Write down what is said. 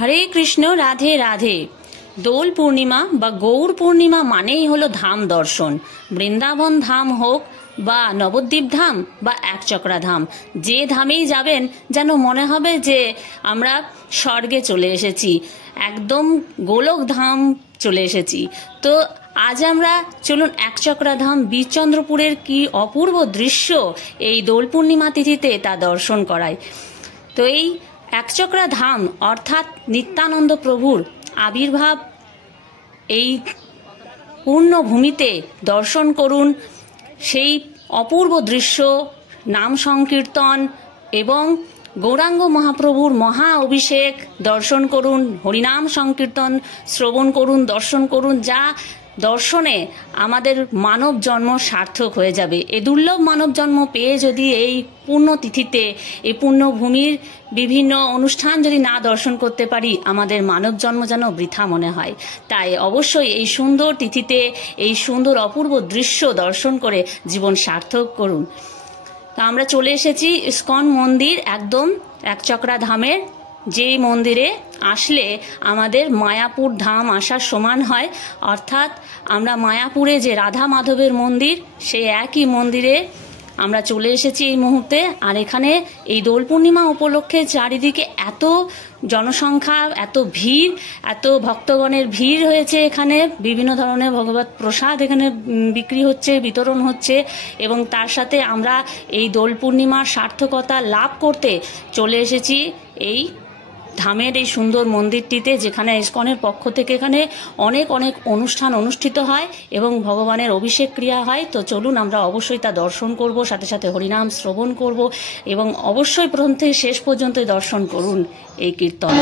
হরে কৃষ্ণ, রাধে রাধে। দোল পূর্ণিমা বা গৌর পূর্ণিমা মানেই হলো ধাম দর্শন। বৃন্দাবন ধাম হোক বা নবদ্বীপ ধাম বা একচক্রা ধাম, যে ধামেই যাবেন যেন মনে হবে যে আমরা স্বর্গে চলে এসেছি, একদম গোলক ধাম চলে এসেছি। তো আজ আমরা চলুন একচক্রা ধাম বীরচন্দ্রপুরের কি অপূর্ব দৃশ্য এই দোল পূর্ণিমা তিথিতে তা দর্শন করায়। তো এই একচক্রা ধাম অর্থাৎ নিত্যানন্দ প্রভুর আবির্ভাব এই পূর্ণভূমিতে দর্শন করুন। সেই অপূর্ব দৃশ্য, নাম সংকীর্তন এবং গৌরাঙ্গ মহাপ্রভুর মহা অভিষেক দর্শন করুন, হরিনাম সংকীর্তন শ্রবণ করুন, দর্শন করুন, যা দর্শনে আমাদের মানব জন্ম সার্থক হয়ে যাবে। এই দুর্লভ মানব জন্ম পেয়ে যদি এই পুণ্যতিথিতে এই পুণ্যভূমির বিভিন্ন অনুষ্ঠান যদি না দর্শন করতে পারি, আমাদের মানব জন্ম যেন বৃথা মনে হয়। তাই অবশ্যই এই সুন্দর তিথিতে এই সুন্দর অপূর্ব দৃশ্য দর্শন করে জীবন সার্থক করুন। তা আমরা চলে এসেছি ইস্কন মন্দির, একদম একচক্রা ধামের, যে মন্দিরে আসলে আমাদের মায়াপুর ধাম আসার সমান হয়। অর্থাৎ আমরা মায়াপুরে যে রাধা মাধবের মন্দির, সেই একই মন্দিরে আমরা চলে এসেছি এই মুহূর্তে। আর এখানে এই দোল পূর্ণিমা উপলক্ষে চারিদিকে এত জনসংখ্যা, এত ভিড়, এত ভক্তগণের ভিড় হয়েছে। এখানে বিভিন্ন ধরনের ভগবত প্রসাদ এখানে বিক্রি হচ্ছে, বিতরণ হচ্ছে, এবং তার সাথে আমরা এই দোল পূর্ণিমার সার্থকতা লাভ করতে চলে এসেছি এই ধামের এই সুন্দর মন্দিরটিতে, যেখানে ইস্কনের পক্ষ থেকে এখানে অনেক অনেক অনুষ্ঠান অনুষ্ঠিত হয় এবং ভগবানের অভিষেক ক্রিয়া হয়। তো চলুন আমরা অবশ্যই তা দর্শন করব, সাথে সাথে হরিনাম শ্রবণ করব এবং অবশ্যই প্রথম থেকে শেষ পর্যন্ত দর্শন করুন এই কীর্তন।